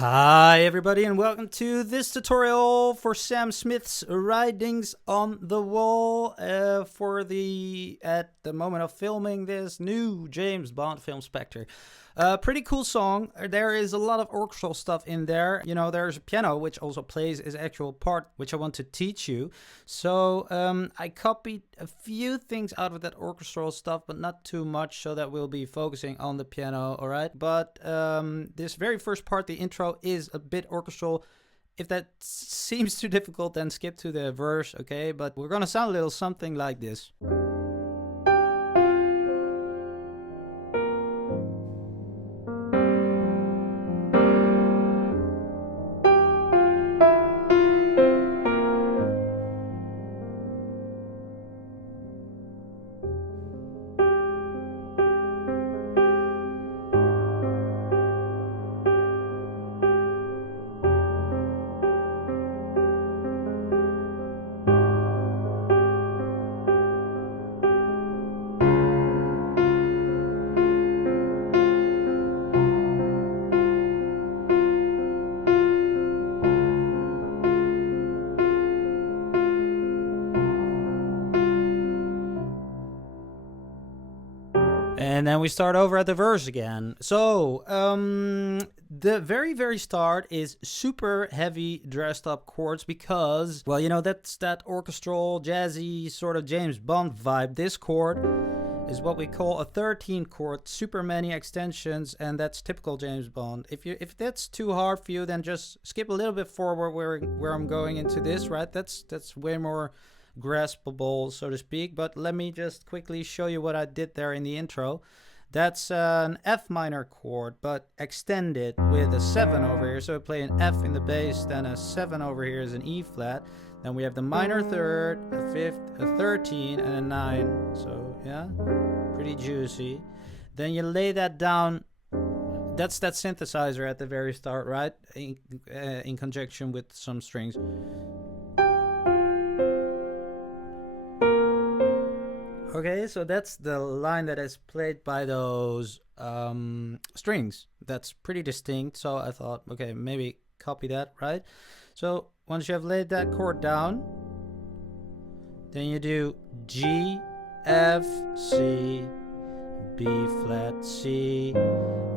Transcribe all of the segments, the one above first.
Hi everybody and welcome to this tutorial for Sam Smith's Writings on the Wall for at the moment of filming this new James Bond film Spectre. Pretty cool song. There is a lot of orchestral stuff in there. You know, there's a piano which also plays his actual part, which I want to teach you. So I copied a few things out of that orchestral stuff, but not too much, so that we'll be focusing on the piano, alright? But this very first part, the intro, is a bit orchestral. If that seems too difficult, then skip to the verse, okay? But we're gonna sound a little something like this. And then we start over at the verse again. So, the very start is super heavy dressed up chords because, well, you know, that's that orchestral, jazzy sort of James Bond vibe. This chord is what we call a 13 chord, super many extensions, and that's typical James Bond. If that's too hard for you, then just skip a little bit forward where I'm going into this, right? That's way more graspable, so to speak. But let me just quickly show you what I did there in the intro. That's an F minor chord, but extended with a 7 over here. So we play an F in the bass, then a 7 over here is an E flat. Then we have the minor third, a fifth, a 13, and a 9. So yeah, pretty juicy. Then you lay that down. That's that synthesizer at the very start, right? In conjunction with some strings. Okay, so that's the line that is played by those strings. That's pretty distinct, so I thought, okay, maybe copy that, right? So once you have laid that chord down, then you do G, F, C, B flat, C,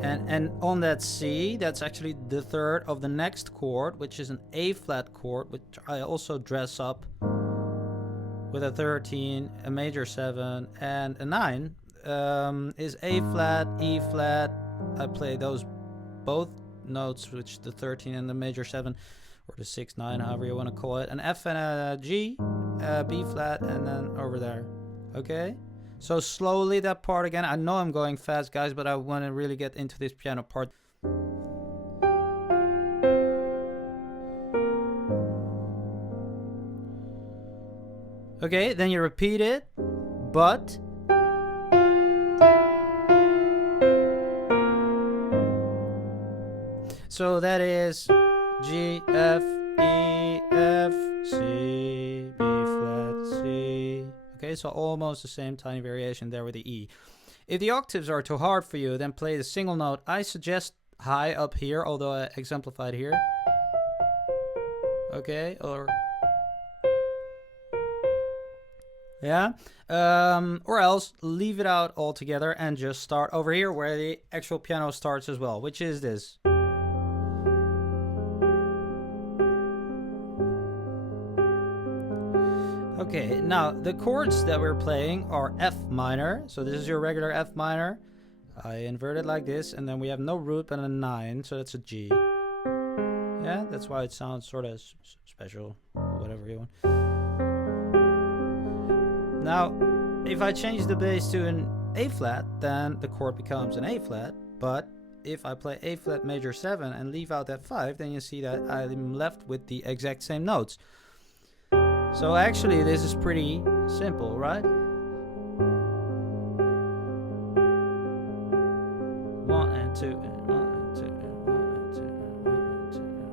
and on that C, that's actually the third of the next chord, which is an A flat chord, which I also dress up with a 13, a major 7, and a 9, is A flat, E flat. I play those both notes, which the 13 and the major 7, or the 6, 9, however you want to call it, an F and a G, B flat, and then over there. Okay? So slowly that part again. I know I'm going fast, guys, but I want to really get into this piano part. Okay, then you repeat it, but so that is G, F, E, F, C, B flat, C. Okay, so almost the same tiny variation there with the E. If the octaves are too hard for you, then play the single note. I suggest high up here, although I exemplified here. Okay, or yeah, or else leave it out altogether and just start over here where the actual piano starts as well, which is this. Okay, now the chords that we're playing are F minor, so this is your regular F minor. I invert it like this, and then we have no root but a 9, so that's a G. Yeah, that's why it sounds sort of special, whatever you want. Now, if I change the bass to an A flat, then the chord becomes an A flat. But if I play A flat major 7 and leave out that 5, then you see that I'm left with the exact same notes. So actually, this is pretty simple, right? 1 and 2 and 1 and 2 and 1 and 2 and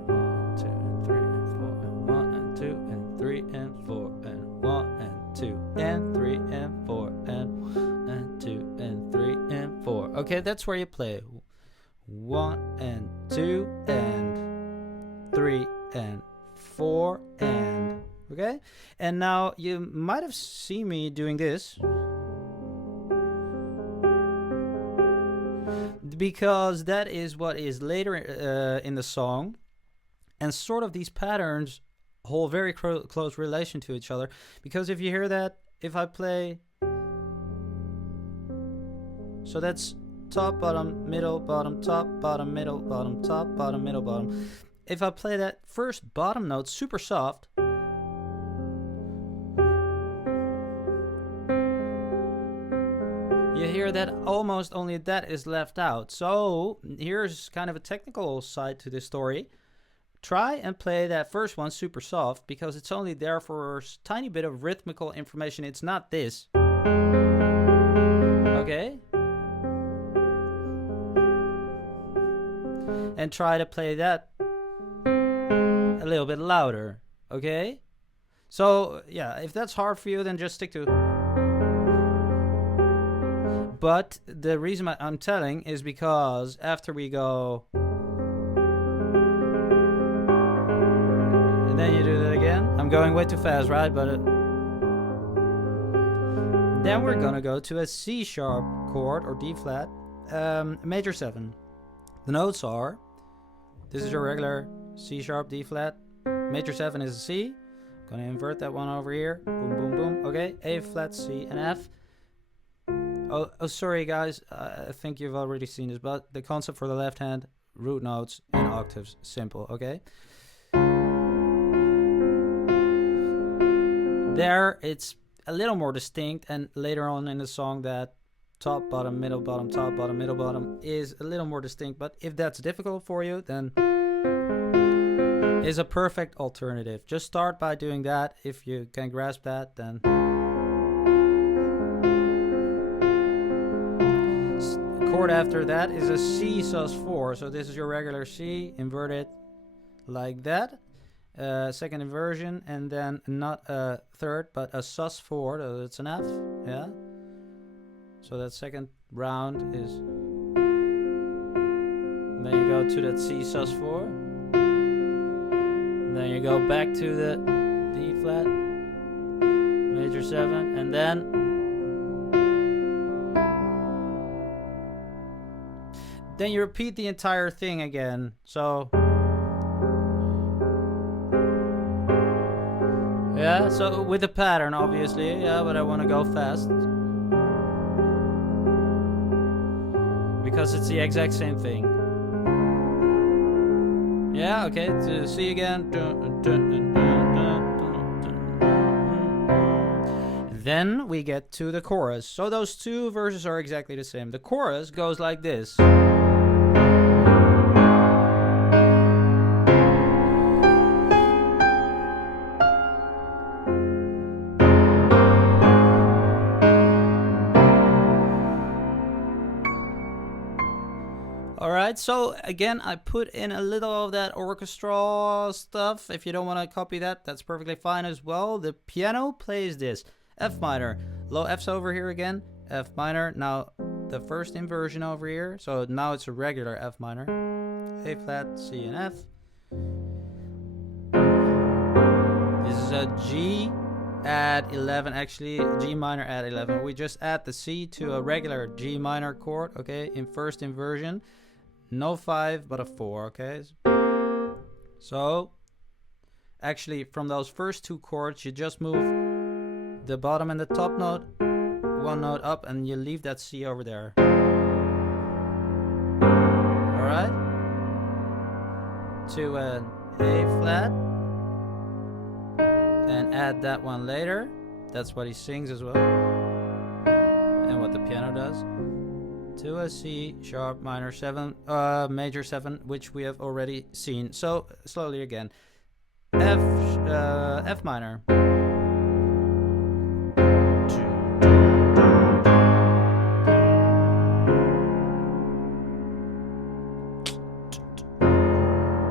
1 and 2 and 3 and 4 and 1 and 2 and 3 and 4 and 1 and 2 and 3 and 4 and 1 and 2 and 3 and 4. Okay, that's where you play 1 and 2 and 3 and 4 and, okay? And now you might have seen me doing this, because that is what is later in the song, and sort of these patterns hold very close relation to each other, because if you hear that, if I play, so that's top, bottom, middle, bottom, top, bottom, middle, bottom, top, bottom, middle, bottom. If I play that first bottom note super soft, you hear that almost only that is left out. So here's kind of a technical side to this story. Try and play that first one super soft, because it's only there for a tiny bit of rhythmical information. It's not this. Okay? And try to play that a little bit louder. Okay? So, yeah, if that's hard for you, then just stick to... But the reason I'm telling is because after we go... And then you do that again. I'm going way too fast, right? But then we're gonna go to a C sharp chord, or D flat, major 7. The notes are, this is your regular C sharp, D flat, major 7 is a C. I'm gonna invert that one over here. Boom, boom, boom. Okay, A flat, C, and F. Oh, sorry guys, I think you've already seen this, but the concept for the left hand, root notes and octaves, simple, okay? There, it's a little more distinct, and later on in the song that top, bottom, middle, bottom, top, bottom, middle, bottom is a little more distinct, but if that's difficult for you, then is a perfect alternative. Just start by doing that. If you can grasp that, then chord after that is a C sus4. So this is your regular C, inverted like that. Second inversion, and then not a third, but a sus4. So it's an F, yeah. So that second round is, then you go to that C sus4. Then you go back to the D flat, major 7, and then you repeat the entire thing again. So yeah, so with a pattern obviously, yeah, but I want to go fast because it's the exact same thing. Yeah, okay, to C again. Then we get to the chorus. So those two verses are exactly the same. The chorus goes like this. Alright, so again, I put in a little of that orchestral stuff. If you don't want to copy that, that's perfectly fine as well. The piano plays this. F minor. Low F's over here again. F minor. Now, the first inversion over here. So now it's a regular F minor. A flat, C, and F. This is a G add 11. Actually, G minor add 11. We just add the C to a regular G minor chord, okay, in first inversion. No 5, but a 4, okay? So, actually, from those first two chords, you just move the bottom and the top note, one note up, and you leave that C over there. Alright? To an A flat, and add that one later. That's what he sings as well, and what the piano does. To a C sharp minor 7, major 7, which we have already seen. So slowly again. F minor.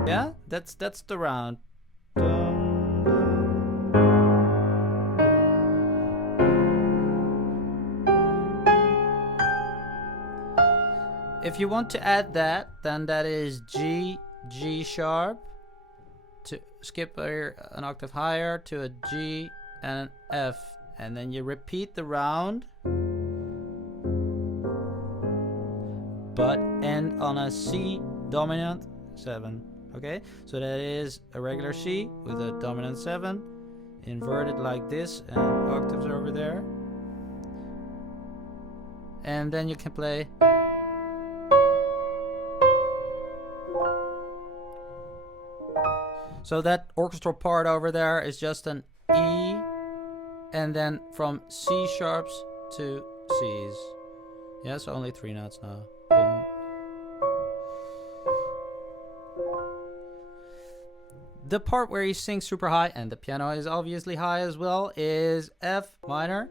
Yeah, that's the round. If you want to add that, then that is G, G sharp, to skip here an octave higher to a G and an F, and then you repeat the round, but end on a C dominant 7. Okay, so that is a regular C with a dominant 7, inverted like this, and octaves over there, and then you can play. So that orchestral part over there is just an E, and then from C sharps to Cs. Yeah, so only 3 notes now. Boom. The part where he sings super high, and the piano is obviously high as well, is F minor.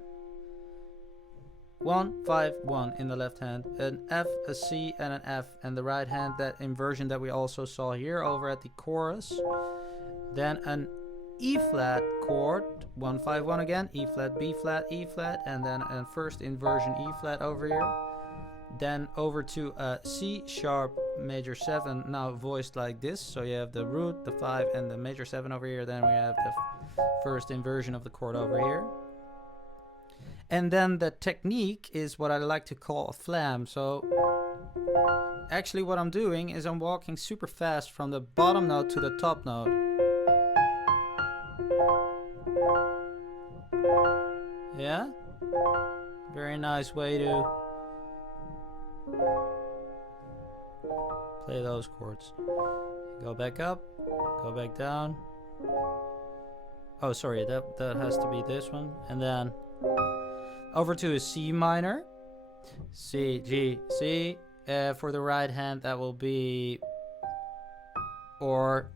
1, 5, 1 in the left hand, an F, a C, and an F, and the right hand, that inversion that we also saw here over at the chorus. Then an E flat chord, 1, 5, 1 again, E flat, B flat, E flat, and then a first inversion E flat over here. Then over to a C sharp major 7, now voiced like this. So you have the root, the 5, and the major 7 over here. Then we have the first inversion of the chord over here. And then the technique is what I like to call a flam. So actually what I'm doing is I'm walking super fast from the bottom note to the top note. Yeah? Very nice way to play those chords. Go back up, go back down. Oh, sorry, that has to be this one. And then over to a C minor. C, G, C. For the right hand, that will be, or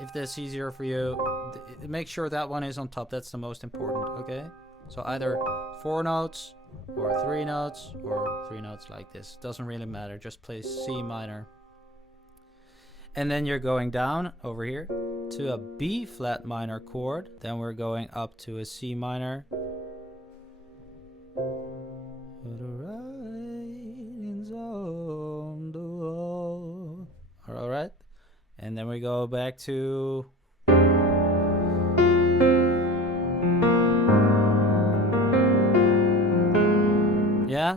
if that's easier for you, make sure that one is on top. That's the most important, okay? So either 4 notes, or 3 notes, or 3 notes like this. Doesn't really matter, just play C minor. And then you're going down over here to a B flat minor chord. Then we're going up to a C minor. Alright. And then we go back to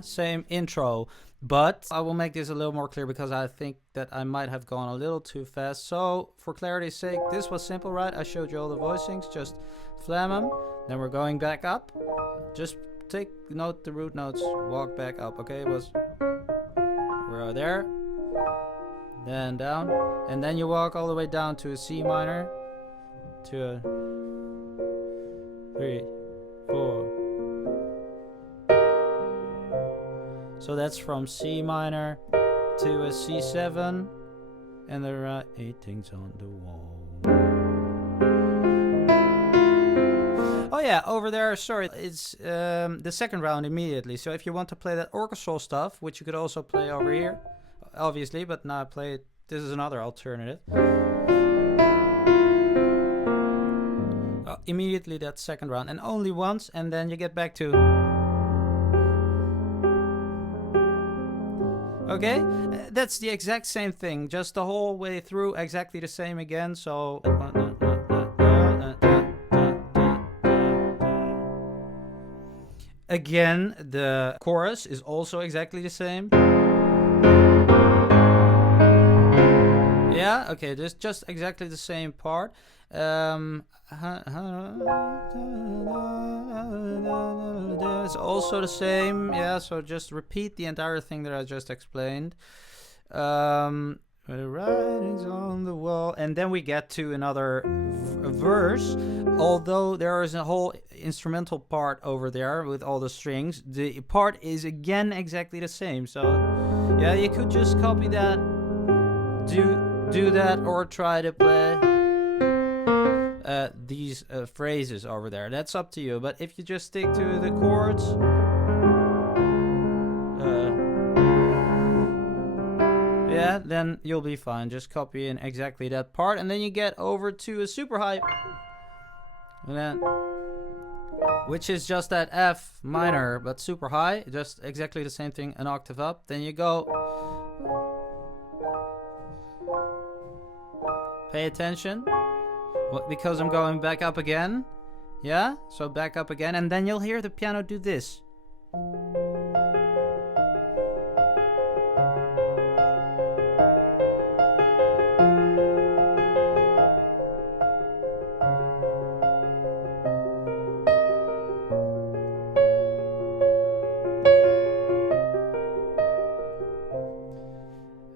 same intro, but I will make this a little more clear because I think that I might have gone a little too fast. So for clarity's sake, this was simple, right? I showed you all the voicings, just flam them. Then we're going back up. Just take note the root notes, walk back up, okay? We're there, then down, and then you walk all the way down to a C minor, to a 3, 4. So that's from C minor to a C7, and the writing's on the wall. Oh yeah, over there, sorry, it's the second round immediately. So if you want to play that orchestral stuff, which you could also play over here, obviously, but now I play it, this is another alternative. Immediately that second round, and only once, and then you get back to... Okay, that's the exact same thing, just the whole way through, exactly the same again, so... Again, the chorus is also exactly the same. Yeah, okay, there's just exactly the same part. It's also the same, yeah, so just repeat the entire thing that I just explained. The writing's on the wall, and then we get to another verse. Although there is a whole instrumental part over there with all the strings, the part is again exactly the same. So yeah, you could just copy that, do that, or try to play these phrases over there. That's up to you, but if you just stick to the chords, yeah, then you'll be fine. Just copy in exactly that part, and then you get over to a super high, and then, which is just that F minor but super high, just exactly the same thing, an octave up. Then you go, pay attention, Well, because I'm going back up again. Yeah, so back up again, and then you'll hear the piano do this.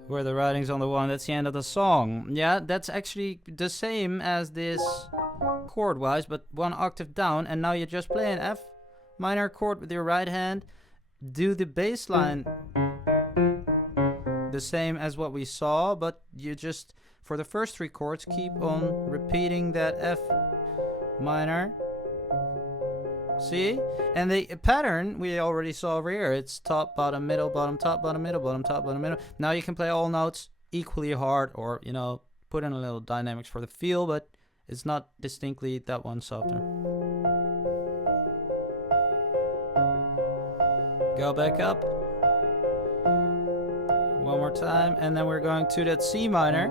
Where the writing's on the one, that's the end of the song. Yeah, that's actually the same as this chord-wise, but one octave down, and now you just play an F minor chord with your right hand, do the bass line the same as what we saw, but you just, for the first three chords, keep on repeating that F minor. See? And the pattern we already saw over here. It's top, bottom, middle, bottom, top, bottom, middle, bottom, top, bottom, middle. Now you can play all notes equally hard, or, you know, put in a little dynamics for the feel, but it's not distinctly that one softer. Go back up. One more time, and then we're going to that C minor,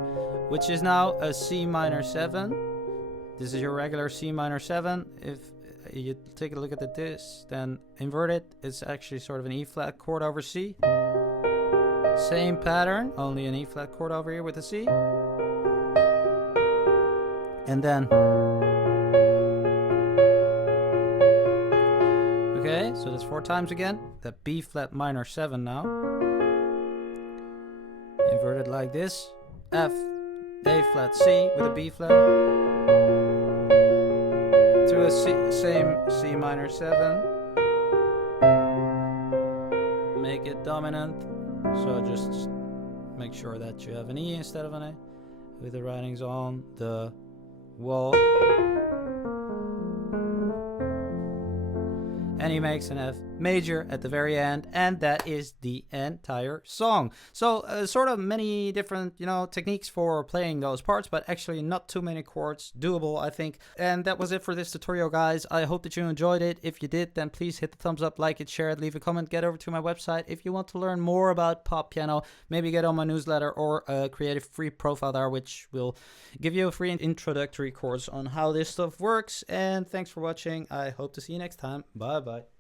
which is now a C minor 7. This is your regular C minor 7. If you take a look at this, then invert it. It's actually sort of an E flat chord over C. Same pattern, only an E flat chord over here with a C. And then, okay, so that's 4 times again. That B flat minor 7 now. Invert it like this. F, A flat, C with a B flat. To a same C minor 7. Make it dominant. So just make sure that you have an E instead of an A. With the writings on the wall. And he makes an F major at the very end, and that is the entire song. So sort of many different, you know, techniques for playing those parts, but actually not too many chords. Doable, I think. And that was it for this tutorial, guys. I hope that you enjoyed it. If you did, then please hit the thumbs up, like it, share it, leave a comment, get over to my website. If you want to learn more about pop piano, maybe get on my newsletter or create a free profile there, which will give you a free introductory course on how this stuff works. And thanks for watching. I hope to see you next time. Bye bye.